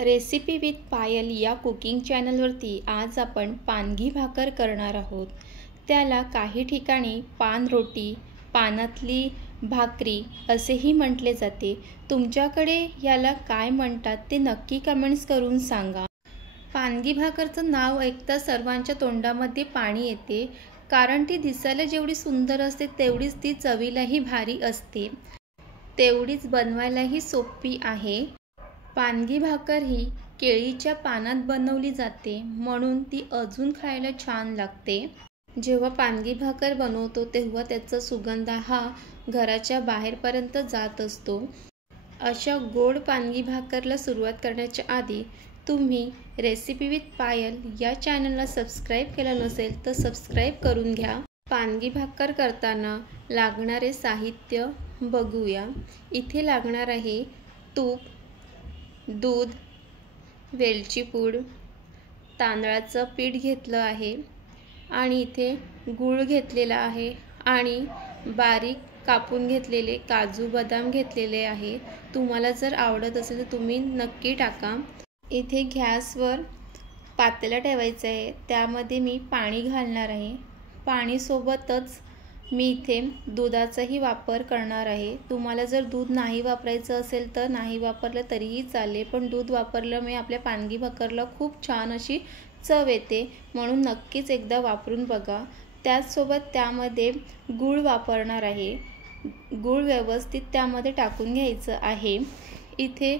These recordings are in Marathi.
रेसिपी विथ पायल या कुकिंग चॅनलवरती आज आपण पानगी भाकर करणार आहोत। त्याला काही ठिकाणी पान रोटी, पानातली भाकरी असेही म्हटले जाते। तुमच्याकडे याला काय म्हणतात ते नक्की कमेंट्स करून सांगा। पानगी भाकरचं नाव ऐकता सर्वांच्या तोंडामध्ये पाणी येते, कारण ती दिसायला जेवढी सुंदर असते तेवढीच ती चवीलाही भारी असते, तेवढीच बनवायलाही सोपी आहे। पानगी भाकर ही केळीच्या पानात बनवली जाते, म्हणून ती अजून खायला छान लागते। जेव्हा पानगी भाकर बनवतो तेव्हा त्याचा सुगंध हा घराच्या बाहेरपर्यंत जात असतो। अशा गोड पानगी भाकरला सुरुवात करण्याच्या आधी तुम्ही रेसिपी विथ पायल या चॅनलला सबस्क्राईब केलं नसेल तर सबस्क्राईब करून घ्या। पानगी भाकर करताना लागणारे साहित्य बघूया। इथे लागणार आहे तूप, दूध, वेलची पूड, तांदळाचं पीठ घेतलं आहे आणि इथे गूळ घेतलेला आहे आणि बारीक कापून घेतलेले काजू बदाम घेतलेले आहे। तुम्हाला जर आवडत असेल तर तुम्ही नक्की टाका। इथे गॅसवर पातेलं ठेवायचं आहे, त्यामध्ये मी पाणी घालणार आहे। पाणीसोबतच मी इथे दुधाचाही वापर करणार आहे। तुम्हाला जर दूध नाही वापरायचं असेल तर नाही वापरलं तरीही चालेल, पण दूध वापरल्यामुळे आपल्या पानगी भाकरला खूप छान अशी चव येते, म्हणून नक्कीच एकदा वापरून बघा। त्याचसोबत त्यामध्ये गूळ वापरणार आहे। गूळ व्यवस्थित त्यामध्ये टाकून घ्यायचं आहे। इथे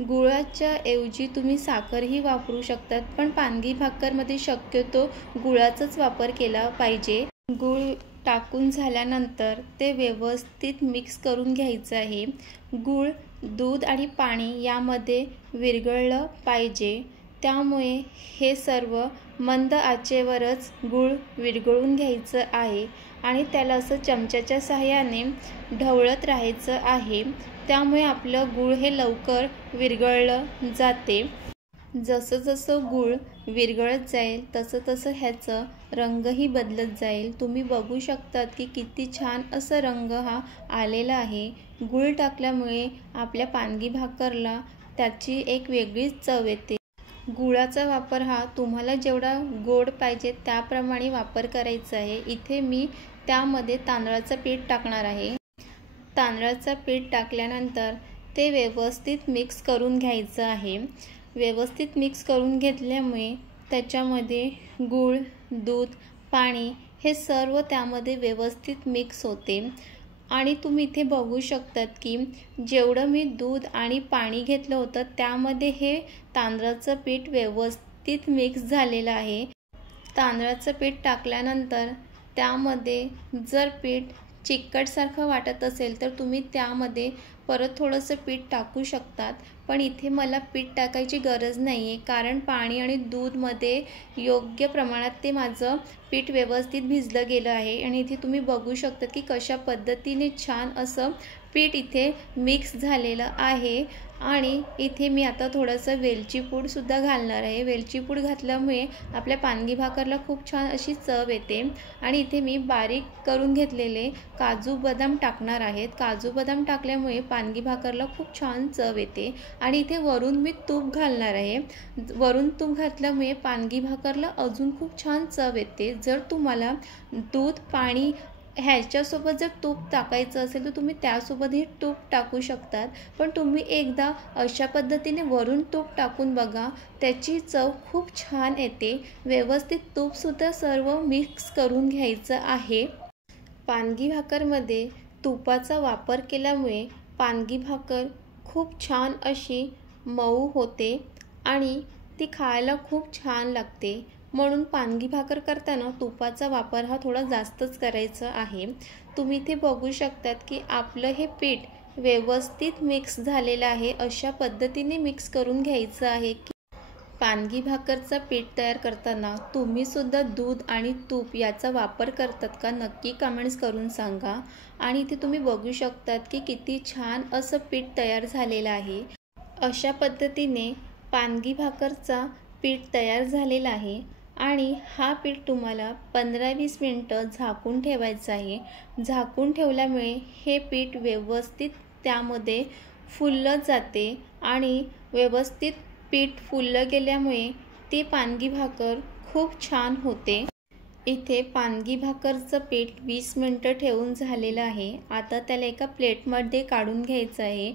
गुळाच्या ऐवजी तुम्ही साखरही वापरू शकतात, पण पानगी भाकरमध्ये शक्यतो गुळाचाच वापर केला पाहिजे। गूळ टाकून झाल्यानंतर ते व्यवस्थित मिक्स करून घ्यायचं आहे। गूळ, दूध आणि पाणी यामध्ये विरघळलं पाहिजे, त्यामुळे हे सर्व मंद आचेवरच गूळ विरघळून घ्यायचं आहे आणि त्याला असं चमच्याच्या सहाय्याने ढवळत राहायचं आहे। त्यामुळे आपलं गूळ हे लवकर विरघळलं जाते। जसं जसं गूळ विरघळत जाईल तसं तसं ह्याचं रंगही बदलत जाईल। तुम्ही बघू शकतात की किती छान असं रंग हा आलेला आहे। गूळ टाकल्यामुळे आपल्या पानगी भाकरला त्याची एक वेगळीच चव येते। गुळाचा वापर हा तुम्हाला जेवढा गोड पाहिजे त्याप्रमाणे वापर करायचा आहे। इथे मी त्यामध्ये तांदळाचं पीठ टाकणार आहे। तांदळाचं पीठ टाकल्यानंतर ते व्यवस्थित मिक्स करून घ्यायचं आहे। व्यवस्थित मिक्स करून घेतल्यामुळे त्याच्यामध्ये गूळ, दूध, पाणी हे सर्व त्यामध्ये व्यवस्थित मिक्स होते आणि तुम्ही इथे बघू शकतात की जेवढं मी दूध आणि पाणी घेतलं होतं त्यामध्ये हे तांदळाचं पीठ व्यवस्थित मिक्स झालेलं आहे। तांदळाचं पीठ टाकल्यानंतर त्यामध्ये जर पीठ चिकटसारखं वाटत असेल तर तुम्ही त्यामध्ये परत थोडंसं पीठ टाकू शकतात, पण इथे मला पीठ टाकायची गरज नाही आहे, कारण पाणी आणि दूधमध्ये योग्य प्रमाणात ते माझं पीठ व्यवस्थित भिजलं गेलं आहे। आणि इथे तुम्ही बघू शकता की कशा पद्धतीने छान असं पीठ इथे मिक्स झालेलं आहे। आणि इथे मी आता थोडंसं वेलची पूडसुद्धा घालणार आहे। वेलची पूड घातल्यामुळे आपल्या पानगी भाकरला खूप छान अशी चव येते। आणि इथे मी बारीक करून घेतलेले काजू बदाम टाकणार आहेत। काजू बदाम टाकल्यामुळे पानगी भाकरला खूप छान चव येते। आणि इथे वरून मी तूप घालणार आहे। वरून तूप घातल्यामुळे पानगी भाकरला अजून खूप छान चव येते। जर तुम्हाला दूध, पाणी ह्याच्यासोबत जर तूप टाकायचं असेल तर तुम्ही त्यासोबतही तूप टाकू शकतात, पण तुम्ही एकदा अशा पद्धतीने वरून तूप टाकून बघा, त्याची चव खूप छान येते। व्यवस्थित तूपसुद्धा सर्व मिक्स करून घ्यायचं आहे। पानगी भाकरमध्ये तुपाचा वापर केल्यामुळे पानगी भाकर खूप छान अशी मऊ होते आणि ती खायला खूप छान लागते, म्हणून पानगी भाकर करताना तुपाचा वापर हा थोडा जास्तच करायचा आहे। तुम्ही इथे बघू शकतात की आपलं हे पीठ व्यवस्थित मिक्स झालेलं आहे। अशा पद्धतीने मिक्स करून घ्यायचं आहे की पानगी भाकरचं पीठ तयार करताना तुम्ही सुद्धा दूध आणि तूप याचा वापर करतात का नक्की कमेंट्स करून सांगा। आणि इथे तुम्ही बघू शकतात की किती छान असं पीठ तयार झालेलं आहे। अशा पद्धतीने पानगी भाकरचा पीठ तयार झालेला आहे आणि हा पीठ तुम्हाला 15-20 मिनिटं झाकून ठेवायचं आहे। झाकून ठेवल्यामुळे हे पीठ व्यवस्थित त्यामध्ये फुललं जाते आणि व्यवस्थित पीठ फुललं गेल्यामुळे ती पानगी भाकर खूप छान होते। इथे पानगी भाकरचं पीठ 20 मिनिटं ठेवून झालेलं आहे। आता त्याला एका प्लेटमध्ये काढून घ्यायचं आहे।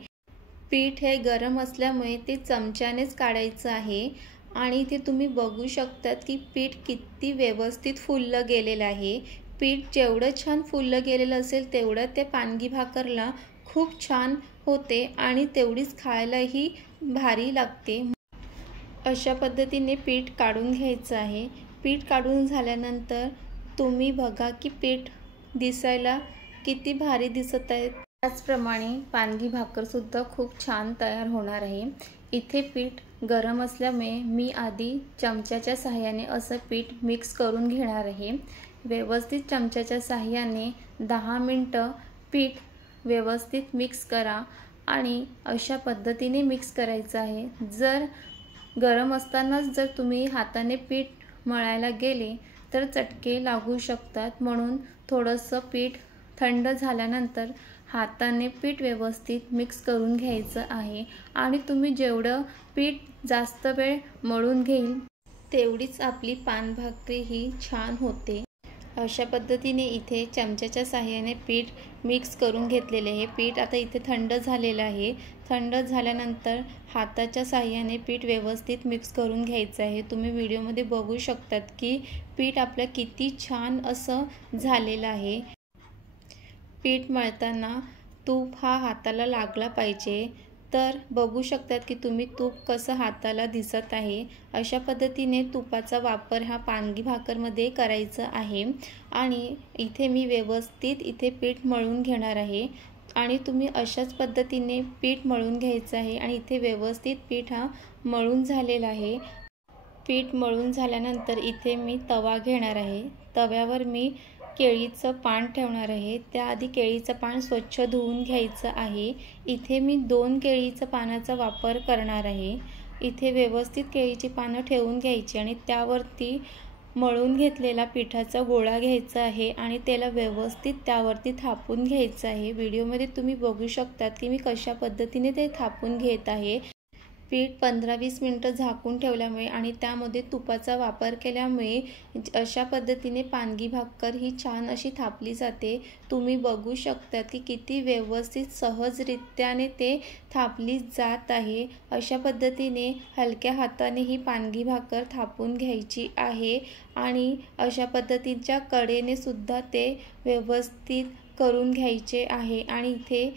पीठ हे गरम असल्यामुळे ते चमच्यानेच काढायचं आहे आणि इथे तुम्ही बघू शकतात की पीठ किती व्यवस्थित फुललं गेलेलं आहे। पीठ जेवढं छान फुललं गेलेलं असेल तेवढं त्या पानगी भाकरला खूप छान होते आणि तेवढीच खायलाही भारी लागते। अशा पद्धतीने पीठ काढून घ्यायचं आहे। पीठ काढून झाल्यानंतर तुम्ही बघा की पीठ दिसायला किती भारी दिसत आहे। त्याचप्रमाणे पानगी भाकरसुद्धा खूप छान तयार होणार आहे। इथे पीठ गरम असल्यामुळे मी आधी चमच्याच्या साहाय्याने असं पीठ मिक्स करून घेणार आहे। व्यवस्थित चमच्याच्या साहाय्याने 10 मिनिटं पीठ व्यवस्थित मिक्स करा आणि अशा पद्धतीने मिक्स करायचं आहे। जर गरम असतानाच जर तुम्ही हाताने पीठ मळायला गेले तर चटके लागू शकतात, म्हणून थोडंसं पीठ थंड झाल्यानंतर हाताने पीठ व्यवस्थित मिक्स करून घ्यायचं आहे आणि तुम्ही जेवढं पीठ जास्त वेळ मळून घेईल तेवढीच आपली पानभाकरी ही छान होते। अशा पद्धतीने इथे चमच्याच्या साहाय्याने पीठ मिक्स करून घेतलेले आहे। पीठ आता इथे थंड झालेलं आहे। थंड झाल्यानंतर हाताच्या साहाय्याने पीठ व्यवस्थित मिक्स करून घ्यायचं आहे। तुम्ही व्हिडिओमध्ये बघू शकतात की पीठ आपलं किती छान असं झालेलं आहे। पीठ मळताना तूप हा हाताला लागला पाहिजे, तर बघू शकतात की तुम्ही तूप कसं हाताला दिसत आहे। अशा पद्धतीने तुपाचा वापर हा पानगी भाकरमध्ये करायचा आहे आणि इथे मी व्यवस्थित इथे पीठ मळून घेणार आहे आणि तुम्ही अशाच पद्धतीने पीठ मळून घ्यायचं आहे आणि इथे व्यवस्थित पीठ हा मळून झालेला आहे। पीठ मळून झाल्यानंतर इथे मी तवा घेणार आहे। तव्यावर मी केळीचं पान ठेवणार आहे। त्याआधी केळीचं पान स्वच्छ धुवून घ्यायचं आहे। इथे मी 2 केळीच्या पानाचा वापर करणार आहे। इथे व्यवस्थित केळीची पानं ठेवून घ्यायची आणि त्यावरती मळून घेतलेला पिठाचा गोळा घ्यायचा आहे आणि त्याला व्यवस्थित त्यावरती थापून घ्यायचं आहे। व्हिडिओमध्ये तुम्ही बघू शकतात की मी कशा पद्धतीने ते थापून घेत आहे। पीठ 15-20 मिनिटं झाकून ठेवल्यामुळे आणि त्यामध्ये तुपाचा वापर केल्यामुळे अशा पद्धतीने पानगी भाकर ही छान अशी थापली जाते। तुम्ही बघू शकता की किती व्यवस्थित सहजरित्याने ते थापली जात आहे। अशा पद्धतीने हलक्या हाताने ही पानगी भाकर थापून घ्यायची आहे आणि अशा पद्धतीच्या कडेने सुद्धा ते व्यवस्थित करून घ्यायचे आहे आणि इथे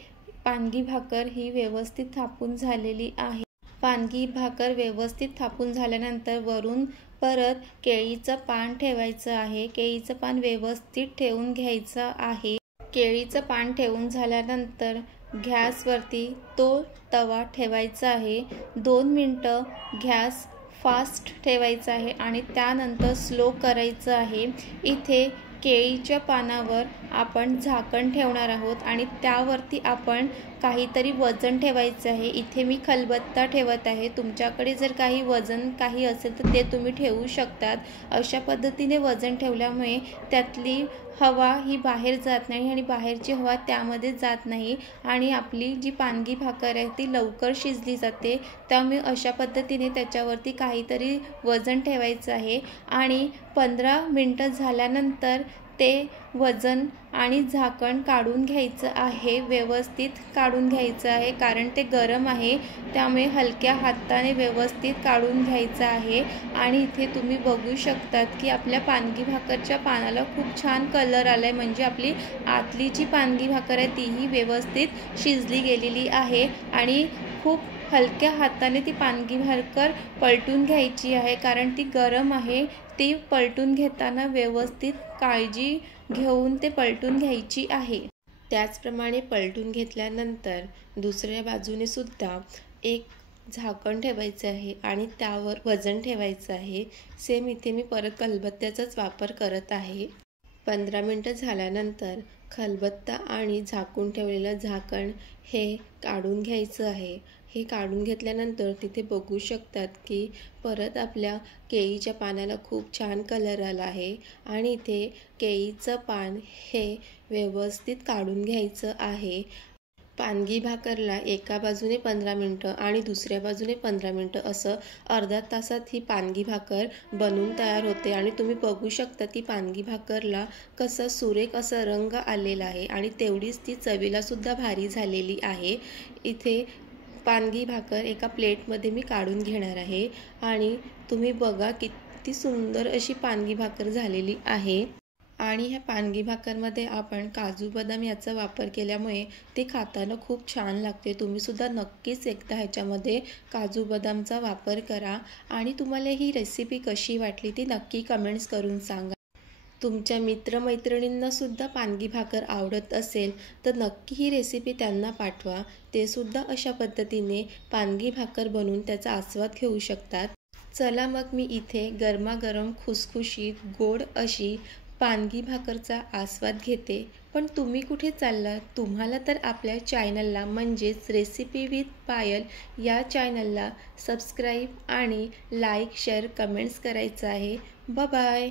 पानगी भाकर ही व्यवस्थित थापून झालेली आहे। पानगी भाकर व्यवस्थित थापून झाल्यानंतर वरून परत केळीचं पान ठेवायचं आहे। केळीचं पान व्यवस्थित ठेवून घ्यायचं आहे। केळीचं पान ठेवून झाल्यानंतर गॅसवरती तो तवा ठेवायचा आहे। 2 मिनिटं गॅस फास्ट ठेवायचा आहे आणि त्यानंतर स्लो करायचं आहे। इथे केळीच्या पानावर आपण झाकण ठेवणार आहोत आणि त्यावरती आपण काहीतरी वजन ठेवायचं आहे। इथे मी खलबत्ता ठेवत आहे। तुमच्याकडे जर काही वजन काही असेल तर ते तुम्ही ठेवू शकतात। अशा पद्धतीने वजन ठेवल्यामुळे त्यातली हवा ही बाहेर जात नाही आणि बाहेरची हवा त्यामध्ये जात नाही आणि आपली जी पानगी भाकर आहे ती लवकर शिजली जाते। त्यामुळे अशा पद्धतीने त्याच्यावरती काहीतरी वजन ठेवायचं आहे आणि 15 मिनिटं झाल्यानंतर ते वजन आणि झाकण काढून घ्यायचं आहे। व्यवस्थित काढून घ्यायचं आहे कारण ते गरम आहे, त्यामुळे हलक्या हाताने व्यवस्थित काढून घ्यायचं आहे आणि इथे तुम्ही बघू शकतात की आपल्या पानगी भाकरच्या पानाला खूप छान कलर आलाय, म्हणजे आपली आतली जी पानगी भाकर आहे तीही व्यवस्थित शिजली गेलेली आहे आणि खूप हलक्या हाताने ती पानगी भाकर पलटून घ्यायची आहे कारण ती गरम आहे। ती पलटून घेताना व्यवस्थित काळजी घेऊन ते पलटून घ्यायची आहे। त्याचप्रमाणे पलटून घेतल्यानंतर दुसऱ्या बाजूने सुद्धा एक झाकण ठेवायचं आहे आणि त्यावर वजन ठेवायचं आहे। सेम इथे मी परत खलबत्त्याचाच वापर करत आहे। 15 मिनिटं झाल्यानंतर खलबत्ता आणि झाकून ठेवलेलं झाकण हे काढून घ्यायचं आहे। हे काढून घेतल्यानंतर तिथे बघू शकतात की परत आपल्या केळीच्या पानाला खूप छान कलर आला आहे आणि इथे केळीचं पान हे व्यवस्थित काढून घ्यायचं आहे पानगी भाकरला एका बाजूने 15 मिनटं आणि दुसऱ्या बाजूने 15 मिनटं असं अर्ध्या तासात ही पानगी भाकर बनून तयार होते. आणि तुम्ही बघू शकता की पानगी भाकरला कसं सुरेख असं रंग आलेला आहे आणि तेवढीच ती चवीलासुद्धा भारी झालेली आहे. इथे पानगी भाकर एका प्लेटमध्ये मी काढून घेणार आहे आणि तुम्ही बघा किती सुंदर अशी पानगी भाकर झालेली आहे. आणि ह्या पानगी भाकरमध्ये आपण काजू बदाम याचा वापर केल्यामुळे ते खाताना खूप छान लागते. तुम्हीसुद्धा नक्कीच एकदा ह्याच्यामध्ये काजू बदामचा वापर करा. आणि तुम्हाला ही रेसिपी कशी वाटली ती नक्की कमेंट्स करून सांगा. तुमच्या मित्रमैत्रिणींनासुद्धा पानगी भाकर आवडत असेल तर नक्की ही रेसिपी त्यांना पाठवा. ते सुद्धा अशा पद्धतीने पानगी भाकर बनवून त्याचा आस्वाद घेऊ शकतात. चला मग मी इथे गरमागरम खुसखुशीत गोड अशी पानगी भाकरचा आस्वाद घेते. पण तुम्ही कुठे चाललात? तुम्हाला तर आपल्या चॅनलला म्हणजेच रेसिपी विथ पायल या चॅनलला सबस्क्राईब आणि लाईक शेअर कमेंट्स करायचं आहे. Bye bye.